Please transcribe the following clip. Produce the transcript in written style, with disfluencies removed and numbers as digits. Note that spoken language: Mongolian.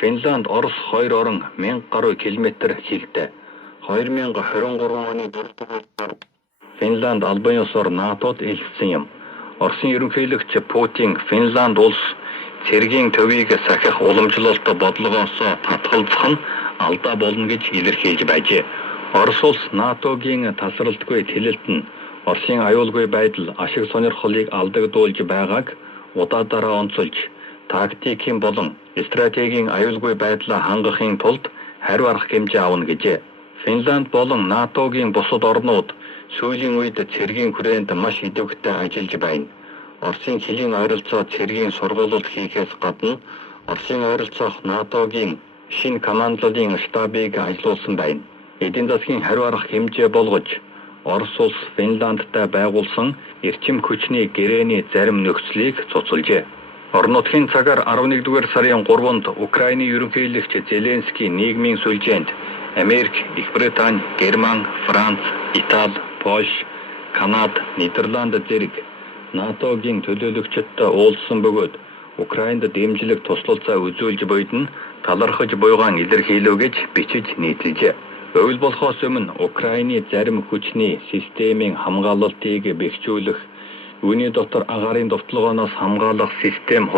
Финланд, Орос хоёр орон 1000 гаруй километр хилтэй. 2023 оны 4-р сард Финланд албан ёсоор НАТОд элсэн юм. Оросын ерөнхийлөгч Путин Финланд улс цэргийн төвийг сахих уламжлалт бодлогоос татгалзах нь алдаа болно гэж илэрхийлж байжээ. Орос улс НАТОгийн тасралтгүй тэлэлт нь Оросын аюулгүй байдал ашиг сонирхлыг алдагдуулж байгааг удаадараа онцолж, тактикийн болон стратегийн аюулгүй байдлаа хангахын тулд хариу арга хэмжээ авна гэжээ. Финланд болон НАТОгийн бусад орнууд сүүлийн үед цэргийн хүрээнд маш идэвхтэй ажиллаж байна. Оросын хилийн ойролцоо цэргийн сургуулилт хийхээс гадна Оросын ойролцоох НАТОгийн шинэ командлолын штабыг ажилуулсан байна. Эдийн засгийн хариу арга хэмжээ болгож Орос улс Финландтай байгуулсан эрчим хүчний гэрээний зарим нөхцөлийг цуцалжээ. Орон нутгийн цагаар 11-р сарын 3-нд Украиний ерөнхийлөгч Зеленский нийгмийн сүлжээнд Америк, Их Британи, Герман, Франц, Итали, Польш, Канада, Нидерланд зэрэг НАТОгийн төлөөлөгчдтэй уулзсан бөгөөд Украинд дэмжлэг туслалцаа үзүүлж буйд нь талархаж буйгаан илэрхийлв гэж бичиж нийтэлжээ. Өвөл болохоос өмнө Украины зарим хүчний системийн хамгаалалтыг бэхжүүлэх, үүний дотор агаарын довтлогооноос хамгаалах систем